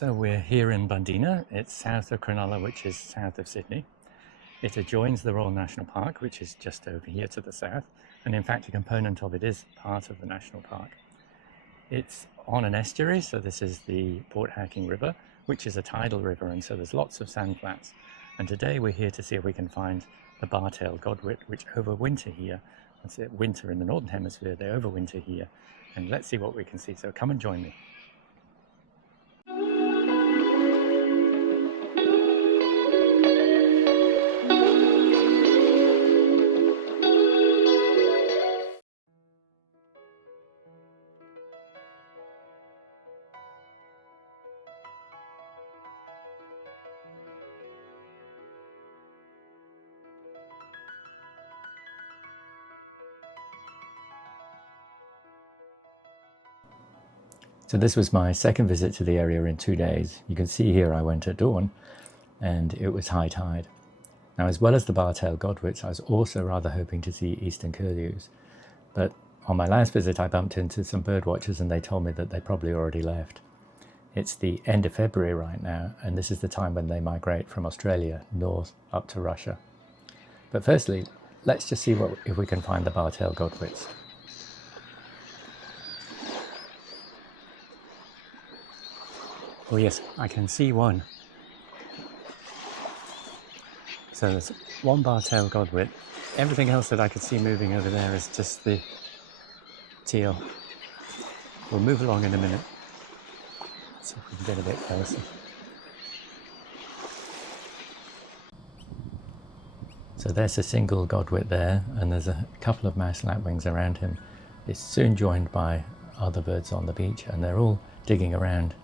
So we're here in Bundeena. It's south of Cronulla, which is south of Sydney. It adjoins the Royal National Park, which is just over here to the south. And in fact, a component of it is part of the national park. It's on an estuary, so this is the Port Hacking River, which is a tidal river, and so there's lots of sand flats. And today we're here to see if we can find the bar-tailed Godwit, which overwinter here. That's it, winter in the Northern Hemisphere, they overwinter here. And let's see what we can see, so come and join me. So this was my second visit to the area in 2 days. You can see here I went at dawn and it was high tide. Now, as well as the bar-tailed Godwits, I was also rather hoping to see eastern curlews. But on my last visit I bumped into some bird watchers and they told me that they probably already left. It's the end of February right now, and this is the time when they migrate from Australia north up to Russia. But firstly, let's just see if we can find the bar-tailed Godwits. Oh yes, I can see one. So there's one bar-tailed Godwit. Everything else that I could see moving over there is just the teal. We'll move along in a minute. See if we can get a bit closer. So there's a single Godwit there, and there's a couple of mouse lapwings around him. It's soon joined by other birds on the beach, and they're all digging around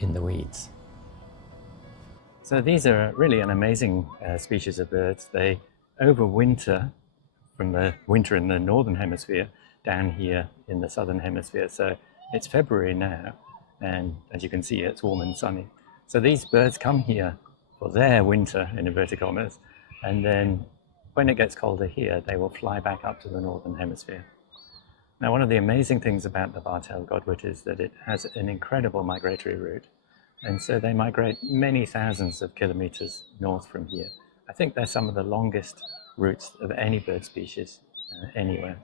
in the weeds. So these are really an amazing species of birds. They overwinter from the winter in the Northern Hemisphere down here in the Southern Hemisphere. So it's February now, and as you can see, it's warm and sunny. So these birds come here for their winter, in inverted commas, and then when it gets colder here, they will fly back up to the Northern Hemisphere. Now, one of the amazing things about the bar-tailed Godwit is that it has an incredible migratory route. And so they migrate many thousands of kilometers north from here. I think they're some of the longest routes of any bird species anywhere.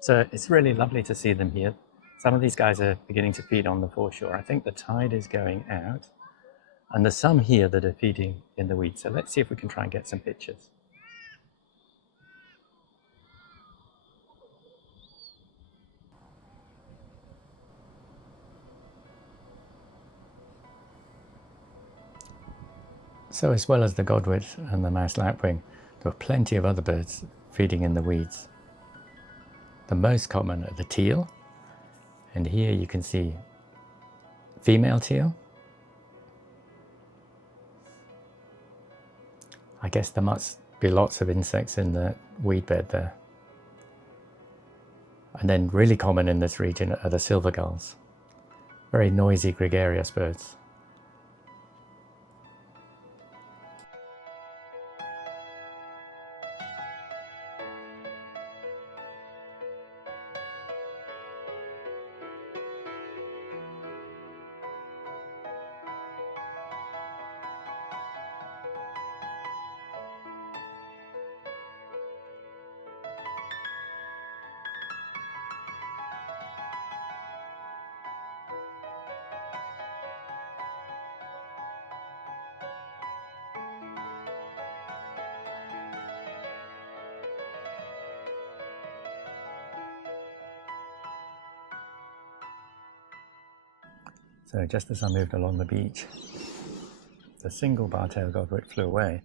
So it's really lovely to see them here. Some of these guys are beginning to feed on the foreshore. I think the tide is going out, and there's some here that are feeding in the weeds. So let's see if we can try and get some pictures. So as well as the Godwit and the mouse lapwing, there are plenty of other birds feeding in the weeds. The most common are the teal, and here you can see female teal. I guess there must be lots of insects in the weed bed there. And then really common in this region are the silver gulls. Very noisy, gregarious birds. So just as I moved along the beach, the single bar-tailed Godwit flew away.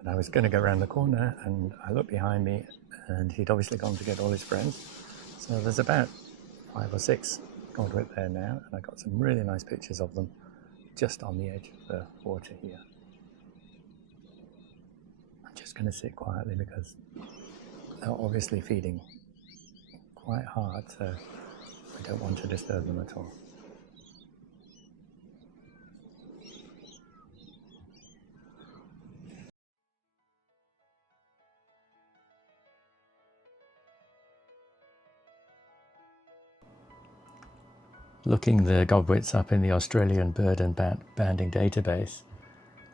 And I was going to go around the corner, and I looked behind me, and he'd obviously gone to get all his friends. So there's about 5 or 6 Godwit there now, and I got some really nice pictures of them just on the edge of the water here. I'm just going to sit quietly because they're obviously feeding quite hard, so I don't want to disturb them at all. Looking the Godwits up in the Australian bird and banding database,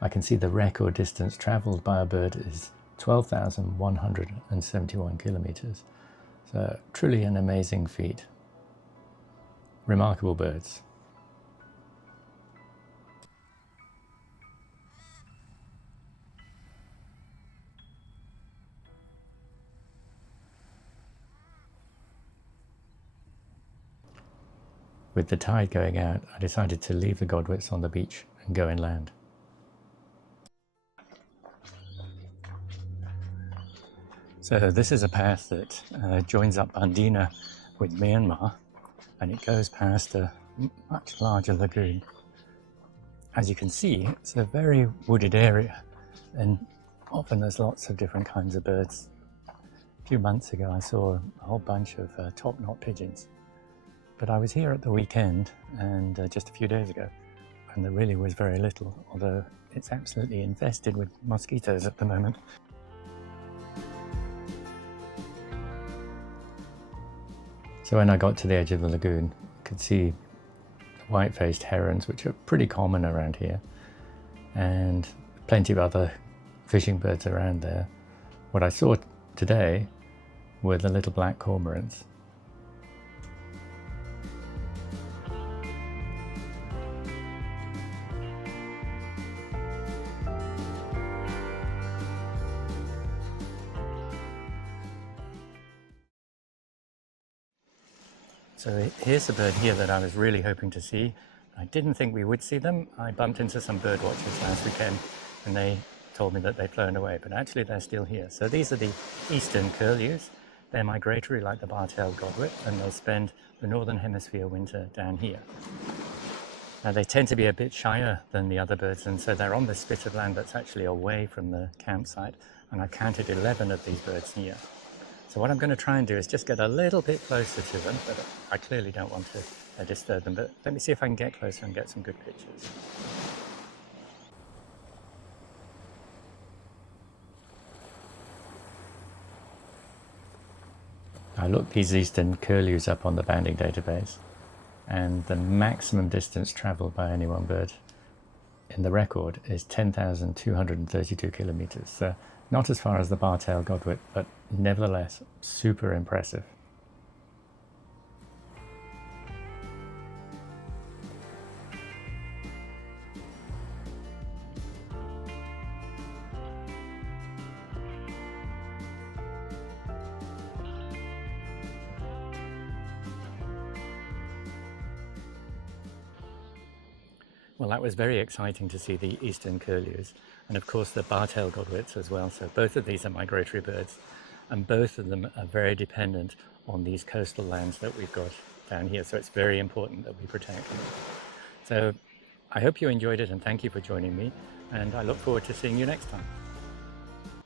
I can see the record distance travelled by a bird is 12,171 kilometres. So truly an amazing feat. Remarkable birds. With the tide going out, I decided to leave the Godwits on the beach and go inland. So this is a path that joins up Bundeena with Myanmar, and it goes past a much larger lagoon. As you can see, it's a very wooded area, and often there's lots of different kinds of birds. A few months ago I saw a whole bunch of top-knot pigeons. But I was here at the weekend and just a few days ago, and there really was very little, although it's absolutely infested with mosquitoes at the moment. So when I got to the edge of the lagoon, I could see white-faced herons, which are pretty common around here, and plenty of other fishing birds around there. What I saw today were the little black cormorants. So here's a bird here that I was really hoping to see. I didn't think we would see them. I bumped into some bird watchers last weekend and they told me that they'd flown away, but actually they're still here. So these are the eastern curlews. They're migratory like the bar-tailed godwit, and they spend the northern hemisphere winter down here. Now they tend to be a bit shyer than the other birds, and so they're on this spit of land that's actually away from the campsite, and I counted 11 of these birds here. So what I'm going to try and do is just get a little bit closer to them, but I clearly don't want to disturb them. But let me see if I can get closer and get some good pictures. I looked these eastern curlews up on the banding database, and the maximum distance travelled by any one bird in the record is 10,232 kilometres. So not as far as the bar-tailed godwit, but nevertheless super impressive. Well, that was very exciting to see the eastern curlews, and of course the bar-tailed godwits as well. So both of these are migratory birds, and both of them are very dependent on these coastal lands that we've got down here. So it's very important that we protect them. So I hope you enjoyed it, and thank you for joining me, and I look forward to seeing you next time.